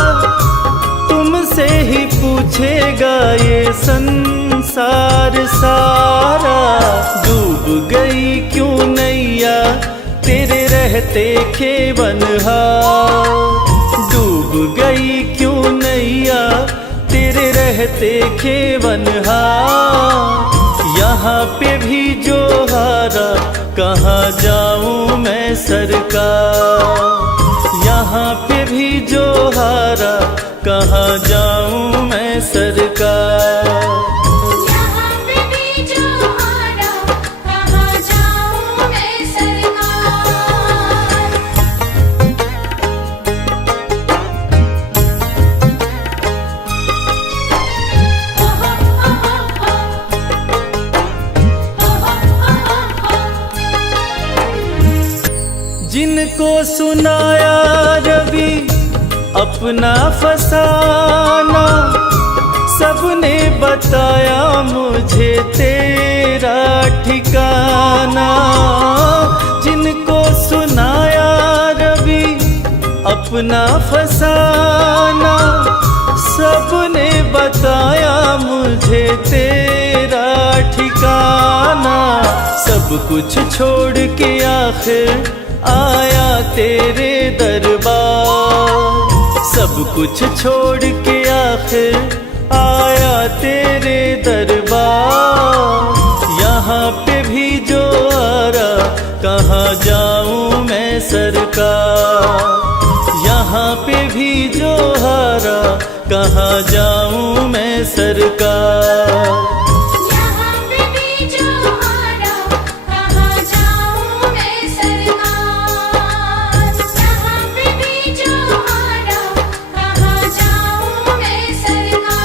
तुमसे ही पूछेगा ये संसार सारा। डूब गई क्यों नैया तेरे रहते खेवनहार, डूब गई क्यों नैया तेरे रहते खेवनहार। यहाँ पे भी जो हारा, कहाँ जाऊँ मैं सरकार। यहाँ पे भी जो हारा, कहाँ जाऊँ मैं सरकार। यहाँ पे भी जो हारा, कहाँ जाऊँ मैं सरकार। जिनको सुनाया रवि अपना फसाना, सबने बताया मुझे तेरा ठिकाना। जिनको सुनाया रवि अपना फसाना, सबने बताया मुझे तेरा ठिकाना। सब कुछ छोड़ के आखिर आया तेरे दरबार, सब कुछ छोड़ के आखिर आया तेरे दरबार। यहाँ पे भी जो हारा, कहाँ जाऊँ मैं सरकार। यहाँ पे भी जो हारा, कहाँ जाऊँ मैं सरकार। यहाँ पे भी जो हारा, कहाँ जाऊँ मैं सरकार। यहाँ पे भी जो हारा, कहाँ जाऊँ मैं सरकार।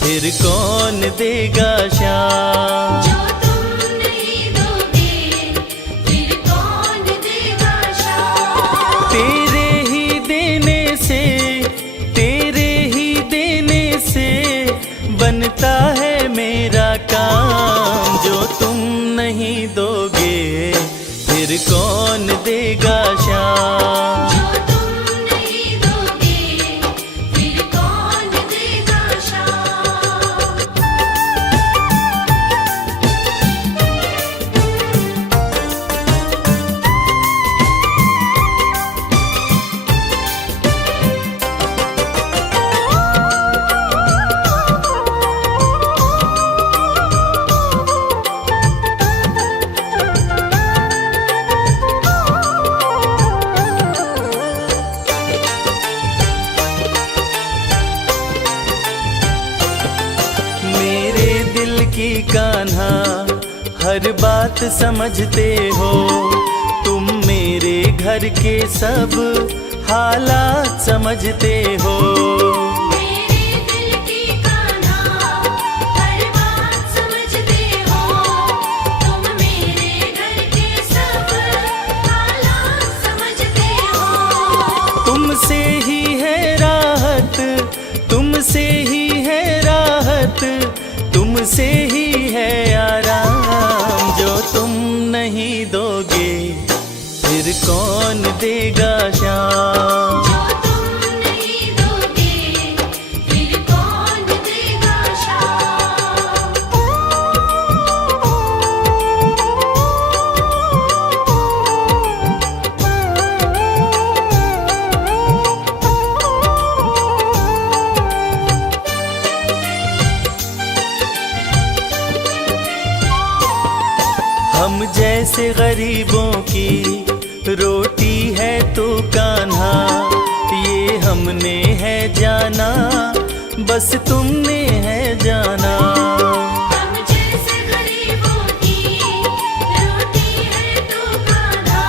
फिर कौन देगा शाम। जो तुम नहीं दोगे, फिर कौन देगा शाम। तेरे ही देने से, तेरे ही देने से बनता है मेरा काम। जो तुम नहीं दोगे, फिर कौन देगा शाम। जो तुम नहीं दोगे, फिर कौन देगा शाम। मेरे दिल की कान्हा हर बात समझते हो। तुम मेरे घर के सब हालात समझते हो। मेरे दिल की कान्हा हर बात समझते हो। तुम मेरे घर के सब हालात समझते हो। तुमसे ही है राहत, तुमसे ही है राहत, तुमसे ही है आराम। जो तुम नहीं दोगे, फिर कौन देगा शाम। जो तुम नहीं दोगे, फिर कौन देगा शाम। हम जैसे गरीबों की रोटी है तो कान्हा, ये हमने है जाना, बस तुमने है जाना। हम जैसे गरीबों की रोटी है तो कान्हा,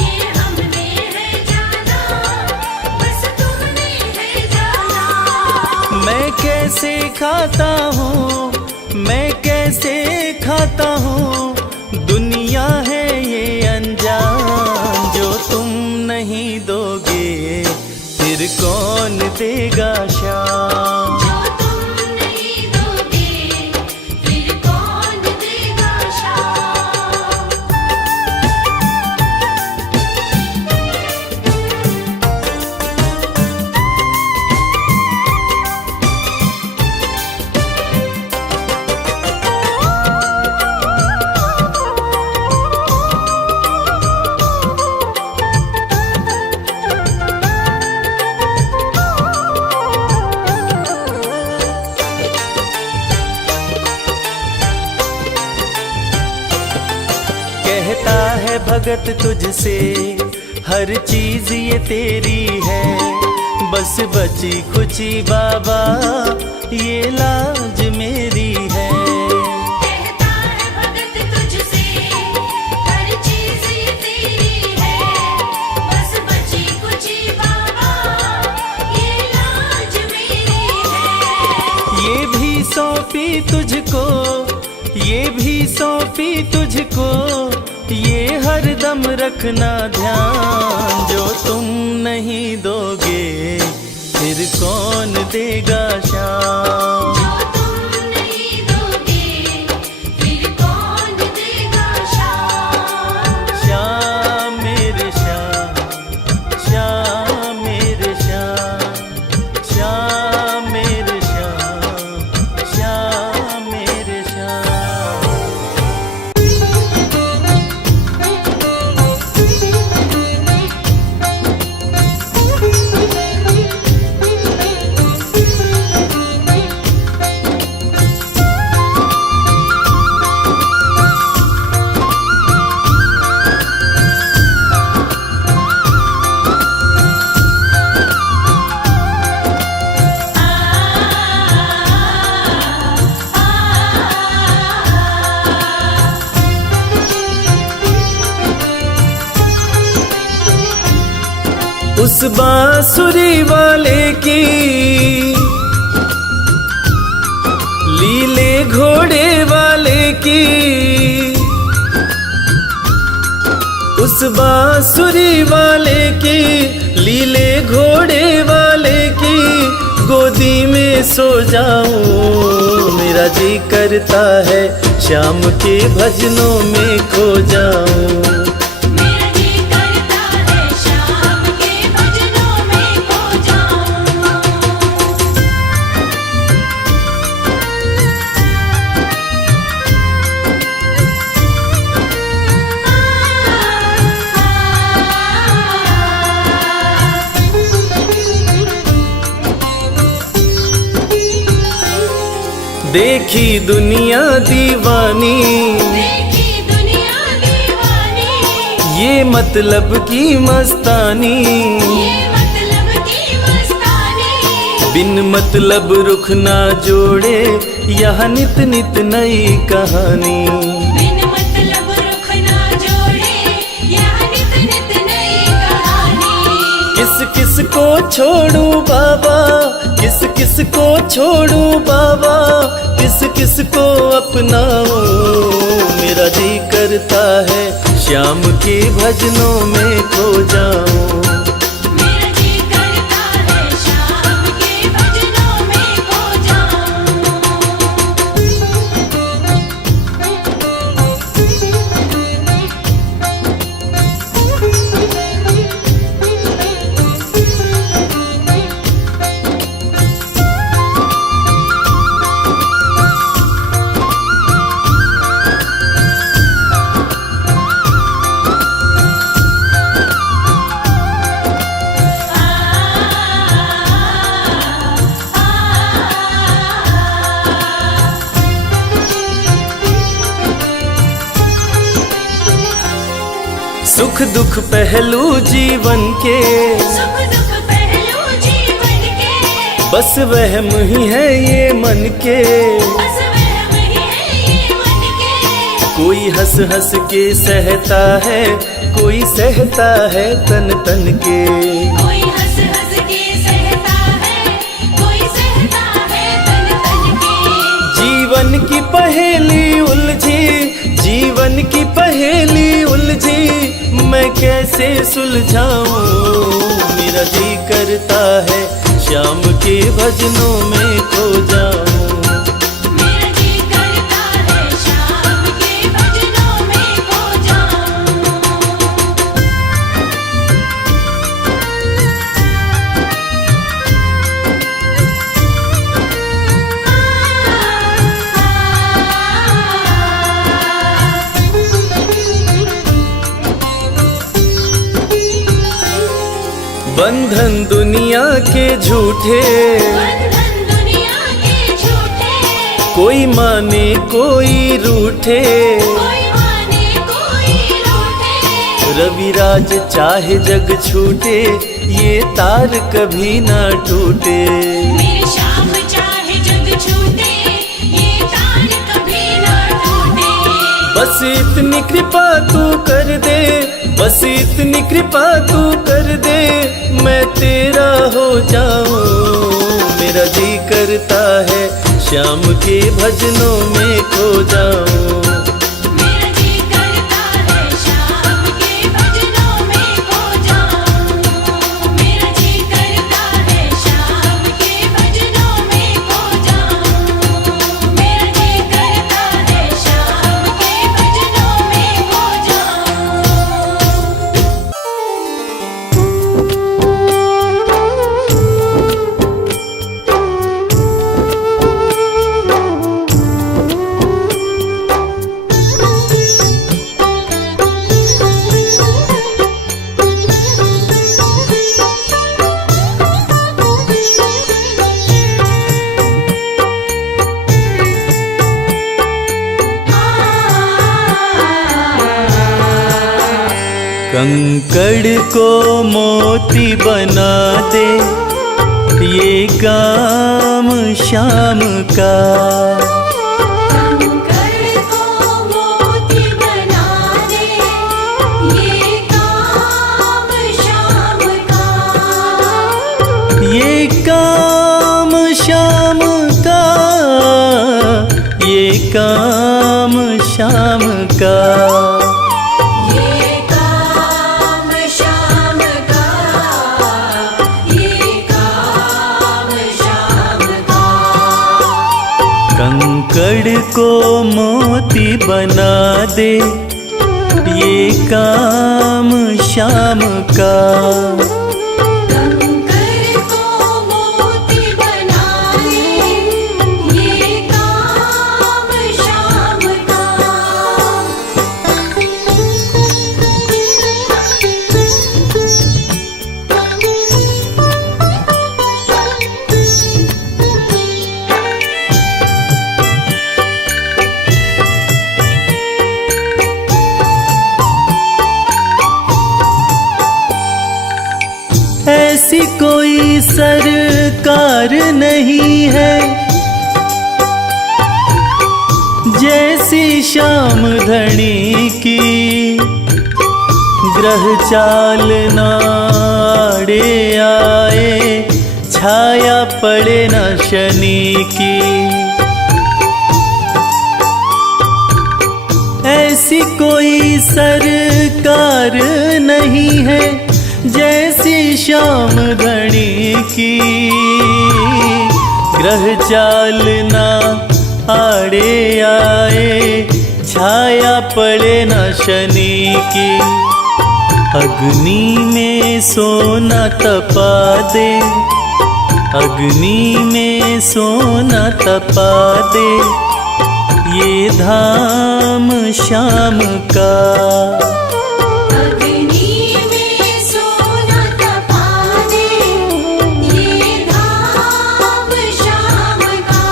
ये हमने है जाना, बस तुमने है जाना। मैं कैसे खाता हूँ, मैं कैसे खाता हूँ, दुनिया है ये अनजान। जो तुम नहीं दोगे फिर कौन देगा शाम। जो तुम नहीं दोगे फिर कौन देगा शाम। कहता है भगत तुझसे हर चीज ये तेरी है, बस बची खुची बाबा ये लाज मेरी है। कहता है भगत तुझसे हर चीज ये तेरी है, बस बची कुची बाबा ये लाज मेरी है। ये भी सौंपी तुझको, ये भी सौंपी तुझको, ये हरदम रखना ध्यान। जो तुम नहीं दोगे फिर कौन देगा शाम। जो तुम नहीं दोगे फिर कौन देगा शाम। श्याम मेरे श्याम, श्याम मेरे श्याम, श्याम मेरे श्याम, श्याम मेरे श्याम। उस बांसुरी वाले की लीले घोड़े वाले की, उस बांसुरी वाले की लीले घोड़े वाले की गोदी में सो जाऊं। मेरा जी करता है शाम के भजनों में खो जाऊं। मेरा जी करता है शाम के भजनों में खो जाऊं। देखी दुनिया दीवानी, देखी दुनिया दीवानी, ये मतलब की मस्तानी, ये मतलब की मस्तानी। बिन मतलब रुख ना जोड़े यहाँ नित नित नई कहानी। बिन मतलब रुख ना जोड़े यहाँ नित नित नई कहानी। किस किस को छोड़ूं बाबा, किस किस को छोड़ूं बाबा, किस किस को अपनाऊं। मेरा जी करता है श्याम के भजनों में खो जाऊं। मेरा जी करता है शाम के भजनों में खो जाऊं। सुख दुख पहलू जीवन के, सुख दुख पहलू जीवन के, बस वहम ही है ये मन के। बस वहम ही है ये मन के। कोई हंस हंस के सहता है, कोई सहता है तन तन के। कोई हंस हंस के सहता है, कोई सहता है तन तन के। जीवन की पहेली उलझी, जीवन की पहेली उलझी, मैं कैसे सुलझाऊं। मेरा जी करता है श्याम के भजनों में खो जाऊं। मेरा जी करता है शाम के भजनों में खो जाऊं। बंधन दुनिया के झूठे, बंधन दुनिया के झूठे, कोई माने कोई रूठे। कोई माने कोई रूठे। रविराज चाहे जग छूटे, ये तार कभी ना टूटे। मेरी शाम चाहे जग छूटे, ये तार कभी ना टूटे। बस इतनी कृपा तू कर दे, बस इतनी कृपा तू कर दे, मैं तेरा हो जाऊं। मेरा जी करता है श्याम के भजनों में खो जाऊं। मेरा जी करता है शाम के भजनों में खो जाऊं। मेरा जी करता है शाम के भजनों में खो जाऊं। मेरा जी करता है शाम के भजनों में खो जाऊं। कंकड़ को मोती बना दे, ये काम शाम का। कंकड़ को मोती बना दे, ये काम शाम का। ये काम शाम का, ये काम शाम का। ये काम शाम का, ये काम शाम का। कंकड़ को मोती बना दे, ये काम शाम का। कंकड़ को मोती बना दे, ये काम शाम का। ऐसी कोई सरकार नहीं है, जैसी श्याम धनी की। ग्रह चाल नाड़े आए, छाया पड़े न शनि की। ऐसी कोई सरकार नहीं है, जैसी श्याम धनी की। ग्रह चाल ना आड़े आए, छाया पड़े न शनि की। अग्नि में सोना तपा दे, अग्नि में सोना तपा दे, ये धाम श्याम का। अग्नि में सोना तपा दे, ये धाम श्याम का।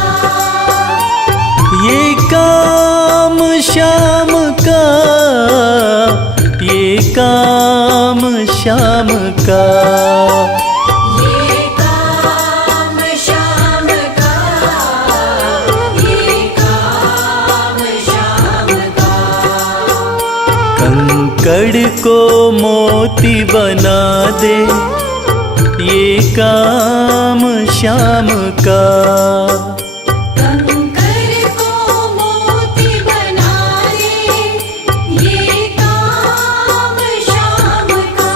ये काम श्याम का, ये काम श्याम का। ये काम श्याम का, ये काम श्याम का। कंकड़ को मोती बना दे, ये काम श्याम का। कंकर को मोती बना दे, ये काम श्याम का।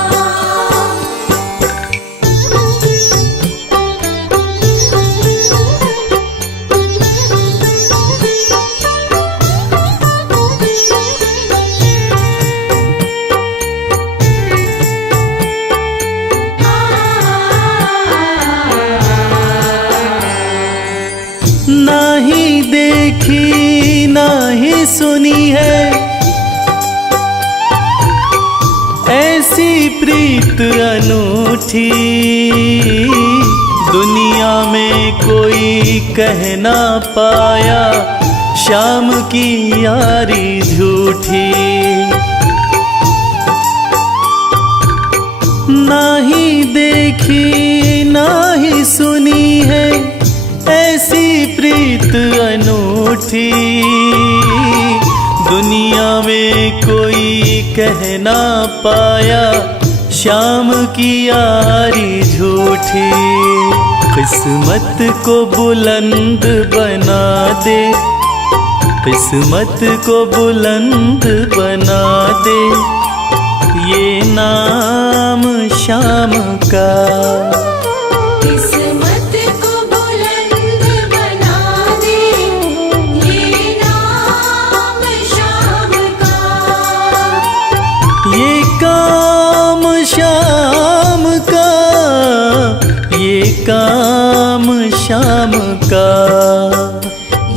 नाही देखी नाही सुनी है ऐसी प्रीत अनूठी, दुनिया में कोई कह ना पाया श्याम की यारी झूठी। नाही देखी नाही सुनी है ऐसी प्रीत अनूठी, दुनिया में कोई कह ना पाया श्याम की यारी झूठी। किस्मत को बुलंद बना दे, किस्मत को बुलंद बना दे, ये नाम श्याम का। किस्मत को बुलंद बना दे, ये नाम श्याम का। ये काम श्याम का, ये काम श्याम का।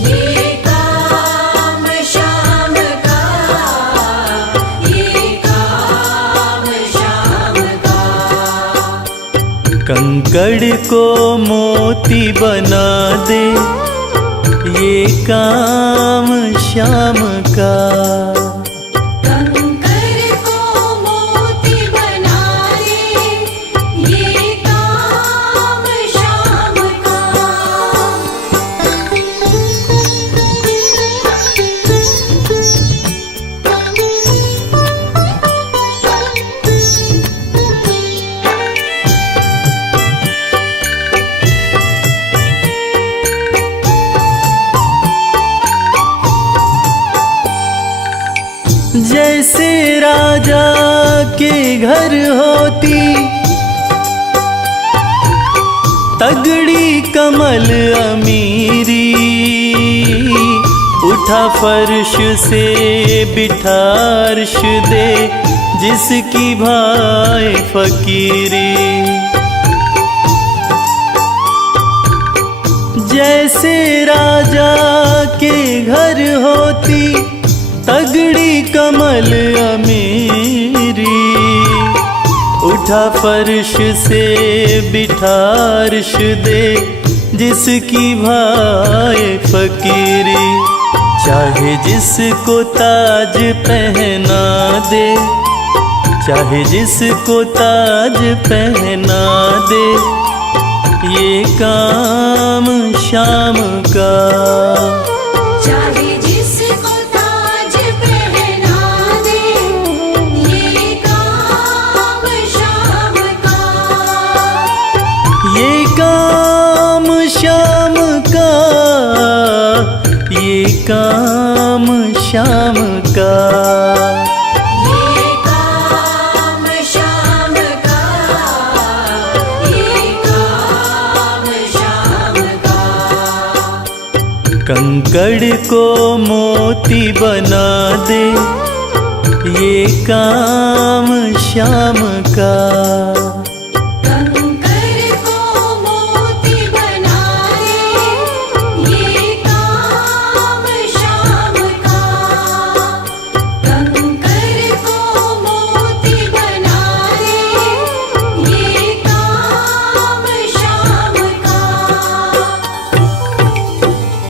ये काम श्याम का, ये काम श्याम का। कंकड़ को मोती बना दे, ये काम श्याम का। कंकर को मोती बना दे, ये काम श्याम का। जैसे राजा के घर होती तगड़ी कमल अमीरी, उठा फर्श से बिठा अर्श दे जिसकी भाई फकीरी। जैसे राजा के घर होती तगड़ी कमल अमीरी, उठा फर्श से बिठा अर्श दे जिसकी भाई फकीरी। चाहे जिसको ताज पहना दे, चाहे जिसको ताज पहना दे, ये काम श्याम का। चाहे जिसको ताज पहना दे, ये काम श्याम का। ये काम श्याम का, ये काम श्याम का। ये काम श्याम का, ये काम श्याम का। कंकड़ को मोती बना दे, ये काम श्याम का।